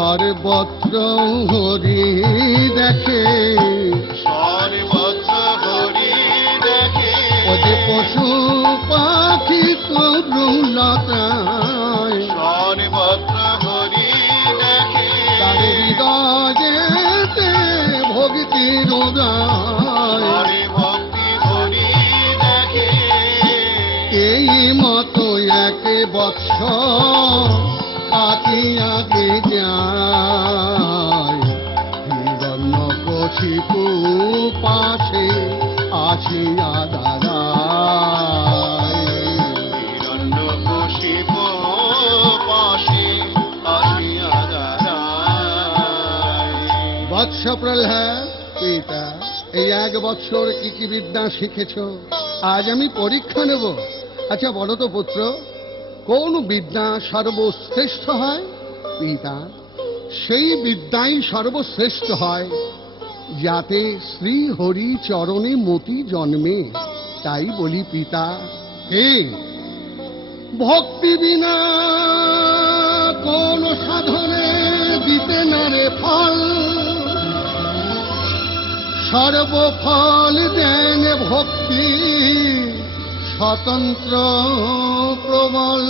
সর্বত্র হরি দেখে, সর্বত্র হরি দেখে, ও যে পশু পাখি তরুলতায়, সর্বত্র হরি দেখে, তার হৃদয়েতে ভক্তির উদয়, হরি ভক্তি হরি দেখে। এই মতো এক বৎসর কাটিয়াতে যায়, হিরণ্যকশিপু পাশে আসিয়া দাঁড়ায়, হিরণ্যকশিপু পাশে আসিয়া দাঁড়ায়। বৎস প্রহ্লাদ, পিতা এই এক বৎসর কি কি বিদ্যা শিখেছ? আজ আমি পরীক্ষা নেব। আচ্ছা বলো তো পুত্র, কোন বিদ্যা সর্বশ্রেষ্ঠ হয়? পিতা, সেই বিদ্যাই সর্বশ্রেষ্ঠ হয় যাতে শ্রী হরি চরণে মতি জন্মে। তাই বলি পিতা, হে ভক্তি বিনা কোন সাধনে দিতে না রে ফল, সর্বফল দেন ভক্তি স্বতন্ত্র প্রবল।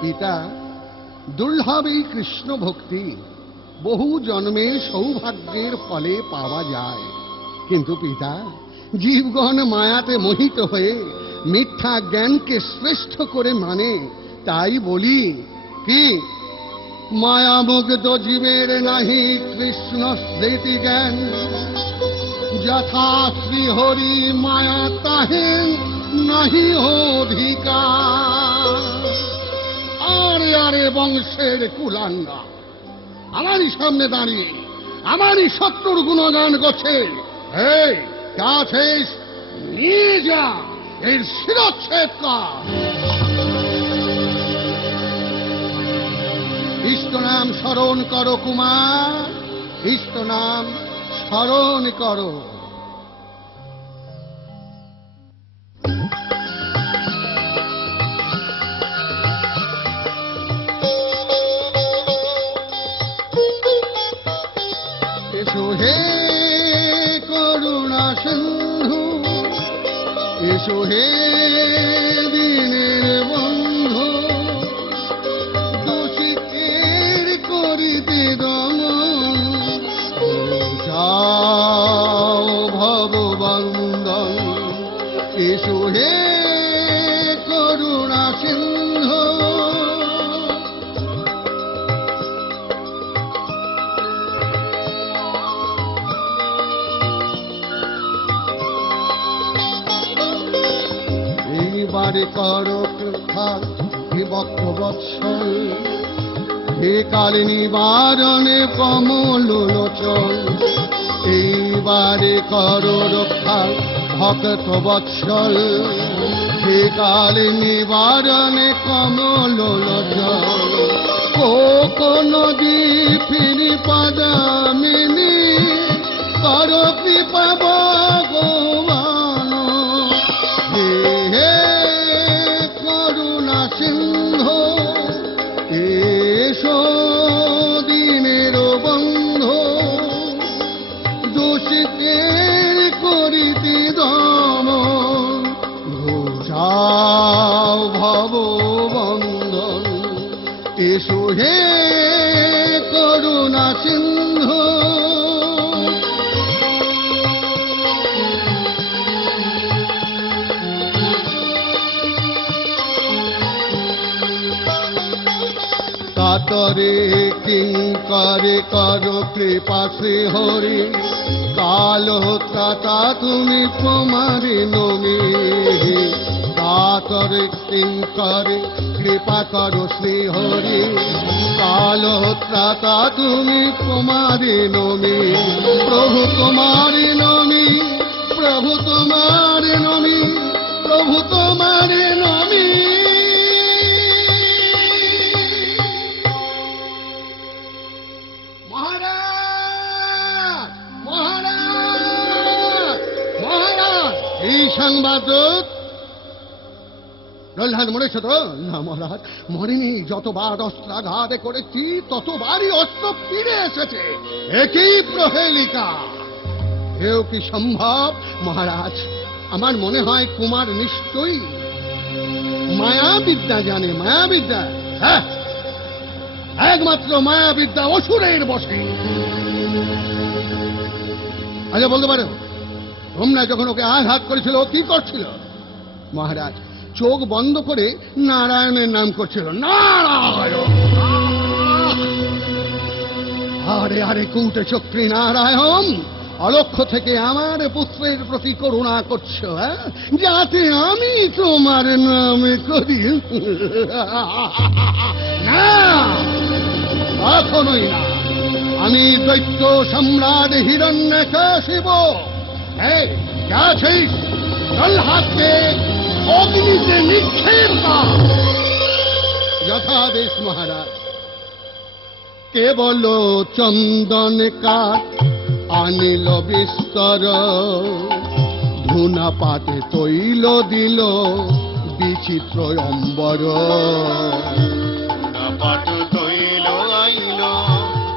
পিতা, দুর্লভ এই কৃষ্ণ ভক্তি বহু জন্মে সৌভাগ্যের ফলে পাওয়া যায়, কিন্তু পিতা জীবগণ মায়াতে মোহিত হয়ে মিথ্যা জ্ঞানকে শ্রেষ্ঠ করে মানে। তাই বলি কি, মায়ামুগ্ধ জীবের নাহি কৃষ্ণ স্মৃতি জ্ঞান, যথা শ্রী হরি মায়া তাহেন নাহি অধিকার। আরে আরে বংশের কুলাঙ্গা, আমারই সামনে দাঁড়িয়ে আমারই শত্রুর গুণগান করছে। এই কে আছিস? নিয়ে যা, এর শিরচ্ছেদ কর। বিষ্ণু নাম স্মরণ করো কুমার, বিষ্ণু নাম স্মরণ করো। এসো হে করুণা সিন্ধু, এসো হে দীনের বন্ধু, দোষীদের করিতে দমন, যাও ভববন্দন। এসো হে করুণা সিন্ধু, এইবারে করো কৃপা বিভক্ত বৎসল, হে কালে নিবারণে কমল লোচন। এইবারে করো রক্ষা ভক্ত বৎসল, হে কালে নিবারণে কমল লোচন। কোন দীপিনী পদামিনী করো কৃপা ভগবান। হে হে করুণা সিন্ধু, এসো দীনের বন্ধু, দোষীদের করিতে দমন, ঘোষাও ভববন্ধন। এসো হে করুণা সিন্ধু, কাতরে কিঙ্করে করো কৃপা শ্রী হরি, কাল ত্রাতা তুমি তোমারি নমি। কাতরে কিঙ্করে কৃপা করো শ্রী হরি, কাল ত্রাতা তুমি তোমারি নমি। প্রভু তোমারি নমি, প্রভু তোমারি নমি, প্রভু তোমারি নমি। এই সংবাদ প্রহ্লাদ মরেছে তো? না মহারাজ, মরেনি। যতবার অস্ত্রাঘাত করেছি ততবারই অস্ত্র ফিরে এসেছে। একই প্রহেলিকা। এও কি সম্ভব মহারাজ? আমার মনে হয় কুমার নিশ্চয়ই মায়াবিদ্যা জানে। মায়াবিদ্যা, হ্যাঁ, একমাত্র মায়াবিদ্যা, অসুরের বশে। আচ্ছা বলতে পারো, তোমরা যখন ওকে আঘাত করেছিল কি করছিল? মহারাজ চোখ বন্ধ করে নারায়ণের নাম করছিল। নারায়ণ, আরে আরে কৌটে চক্রী নারায়ণ, অলক্ষ্য থেকে আমার পুত্রের প্রতি করুণা করছো, হ্যাঁ, যাতে আমি তোমার নামে করি? না, কখনোই না। আমি দৈত্য সম্রাট হিরণ্যকশিপু। এই আছিস, প্রহ্লাদকে অগ্নিতে নিক্ষেপ কর। যথাদেশ মহারাজ। কেবল চন্দন কাঠ আনিল বিস্তর, ধুনা পাতে তৈল দিল বিচিত্র অম্বর। পাট তৈল আইল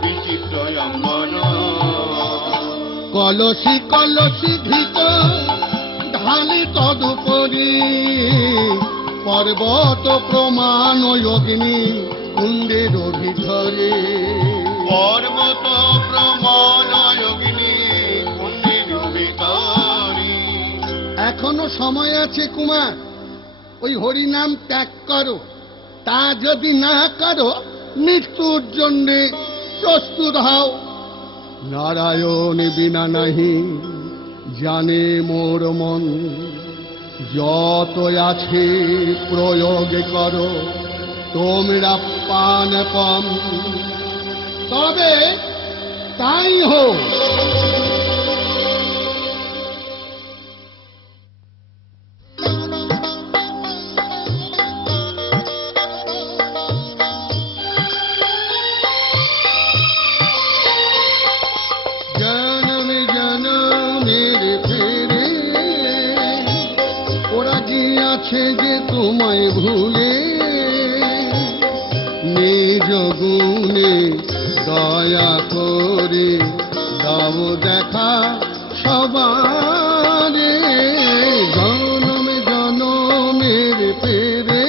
বিচিত্র অম্বর। কলসি কলসি ঘৃত ঢালি তদুপরি, পর্বত প্রমাণ অগ্নি কুণ্ডের ভিতরে। পর্বত প্রমাণ অগ্নি কুণ্ডের ভিতরে। এখনো সময় আছে কুমার, ওই হরিনাম ত্যাগ করো। তা যদি না করো, মৃত্যুর জন্যে প্রস্তুত হও। নারায়ণ বিনা নাহি জানে মোর মন, যত আছে প্রয়োগ করো তোমরা পান কম, তবে তাই হোক। জনমে জনমের ফেরে ওরা গিয়াছে যে তোমায় ভুলে, নিজ গুণে দয়া করে দাও দেখা সবারে। জনমে জনমের ফেরে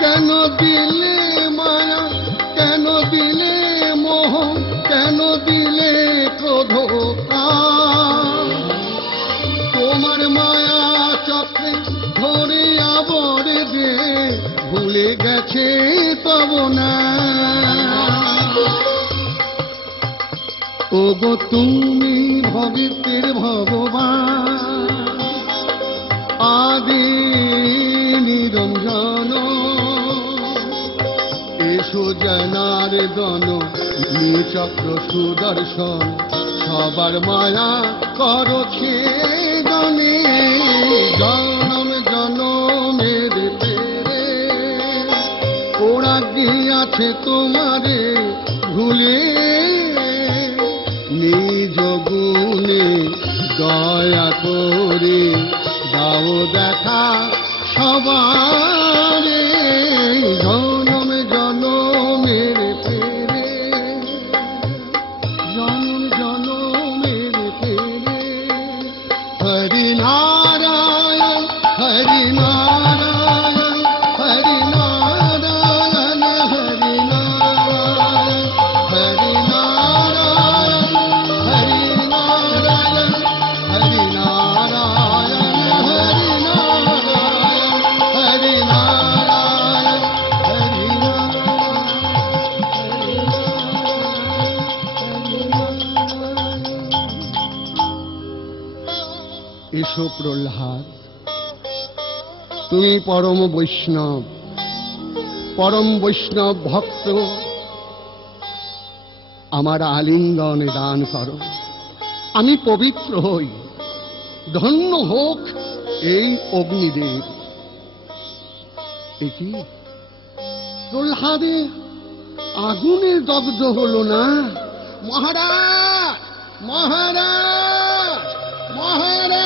কেন দিলে মায়া, কেন দিলে মোহ, কেন দিলে ক্রোধ? তোমার মায়া চক্রে ধরে আবরে যে ভুলে গেছে তব না। ওগো তুমি ভবিতের ভগবান, আদি নিরঞ্জন, এসো জানার গণ নিচক্র সুদর্শন, সবার মায়া করো ছেদনে। জনম জনমের ফেরে ওরা গিয়াছে তোমারে ভুলে, নিজ গুণে দয়া করে দাও দেখা সবারে। জনম জনমের ফেরে, জনম জনমের ফেরে। হরি নারায়ণ, হরি নারায়ণ, হরি নারায়ণ, হরি নারায়ণ, হরি নারায়ণ, হরি নারায়ণ, হরি নারায়ণ, হরি নারায়ণ, হরি নারায়ণ, হরি নারায়ণ। এসো প্রহ্লাদ, তুমি পরম বৈষ্ণব, পরম বৈষ্ণব ভক্ত, আমার আলিঙ্গন দান করো, আমি পবিত্র হই। ধন্য হোক এই অগ্নিদেব। এ কি প্রহ্লাদে আগুনে দগ্ধ হলো না? মহারাজ, মহারাজ, মহারাজ!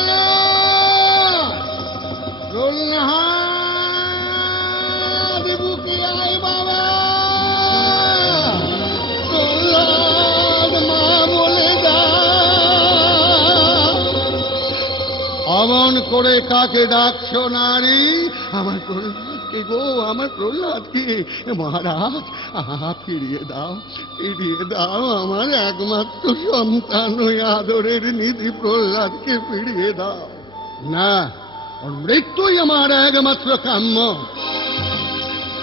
প্রহ্লাদ, বুকে আয় বাবা! প্রহ্লাদ, মা বলে দা! অমন করে কাকে ডাকছো নারী? আমার প্রহ্লাদকে গো, আমার প্রহ্লাদকে! মহারাজ, ফিরিয়ে দাও, ফিরিয়ে দাও আমার একমাত্র সন্তান, ওই আদরের নিধি প্রহ্লাদকে ফিরিয়ে দাও। না, ওর মৃত্যুই আমার একমাত্র কাম্য।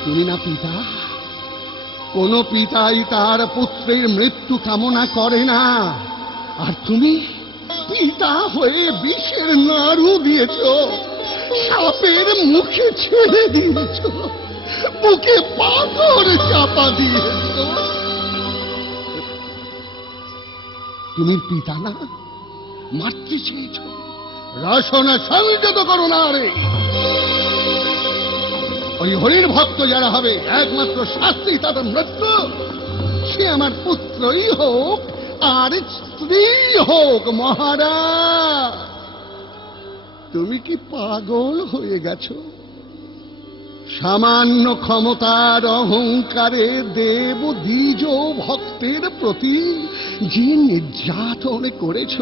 তুমি না পিতা? কোন পিতাই তার পুত্রের মৃত্যু কামনা করে না, আর তুমি পিতা হয়ে বিষের নাড়ু দিয়েছ, সাপের মুখে ছেড়ে দিয়েছ, বুকে পাথর চাপা দিয়েছ। তুমি পিতা না, মাতৃ চেয়েছ। রসনা সংযত করো না রে। ওই হরির ভক্ত যারা হবে, একমাত্র শাস্তি তাদের মৃত্যু। সে আমার পুত্রই হোক আর স্ত্রী হোক। মহারাজ, তুমি কি পাগল হয়ে গেছো? সামান্য ক্ষমতার অহংকারে দেব দ্বিজ ভক্তের প্রতি যে নির্যাতন করেছ,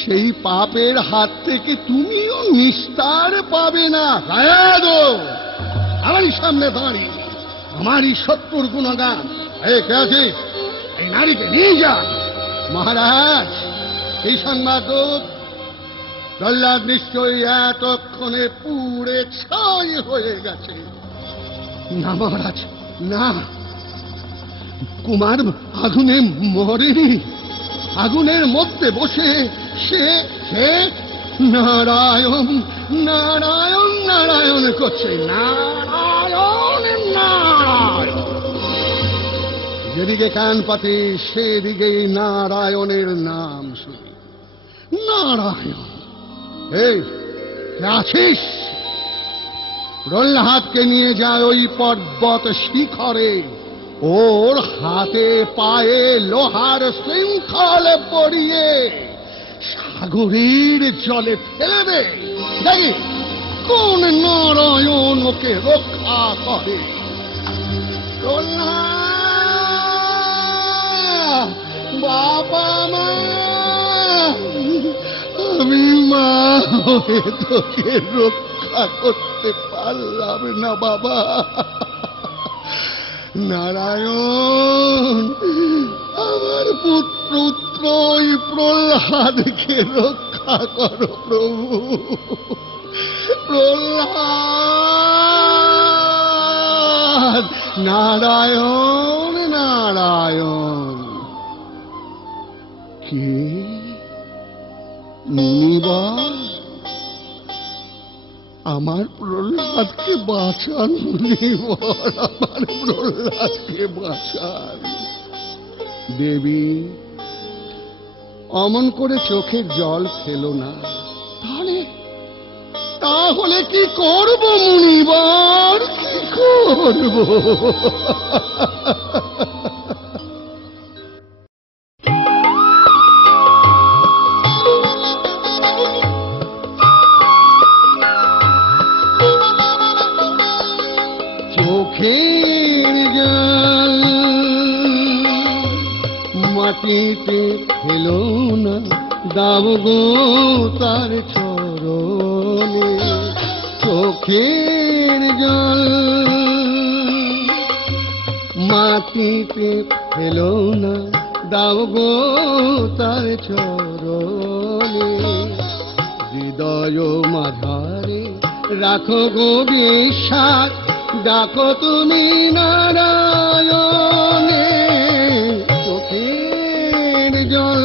সেই পাপের হাত থেকে তুমিও নিস্তার পাবে না। আমারই সামনে দাঁড়িয়ে আমারই শত্রুর গুণগান! কে আছিস? এই নারীকে নিয়ে যা। মহারাজ, এই সংবাদ প্রহ্লাদ নিশ্চয়ই এতক্ষণে পুড়ে ছাই হয়ে গেছে। না মহারাজ, না, কুমার আগুনে মরেনি। আগুনের মধ্যে বসে সে সে নারায়ণ নারায়ণ নারায়ণ করছে। নারায়ণ নারায়ণ! যেদিকে কান পাতে সেদিকেই নারায়ণের নাম শুনি। নারায়ণ! এই কে আছিস? প্রহ্লাদকে নিয়ে যায় ওই পর্বত শিখরে, ওর হাতে পায়ে লোহার শৃঙ্খল পরিয়ে সাগরের জলে ফেলে দে। দেখি কোন নারায়ণ ওকে রক্ষা করে। প্রহ্লাদ, বাবা মা, আমি মা হয়ে তোকে রক্ষা করতে পারলাম না বাবা। নারায়ণ, আমার পুত্র ওই প্রহ্লাদকে রক্ষা করো প্রভু। প্রহ্লাদ! নারায়ণ নারায়ণ! কে? মুনিবর, আমার প্রহ্লাদকে বাঁচান মুনিবর, আমার প্রহ্লাদকে বাঁচান। দেবী, অমন করে চোখের জল ফেলো না। তাহলে কি করব মুনিবর, কি করব? চোখের জল মাটিতে ফেলো না, দাও গো তার চরণে। চোখের জল মাটিতে ফেলো না, দাও গো তার চরণে। হৃদয় মাঝারে রাখো গো বিশ্বাস, ডাকো তুমি নারায়ণে। চোখের জল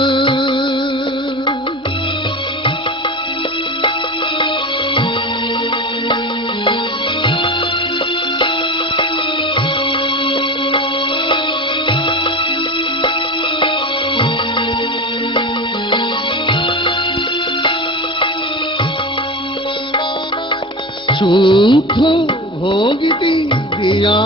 শুদ্ধ ভোগিতি দিয়া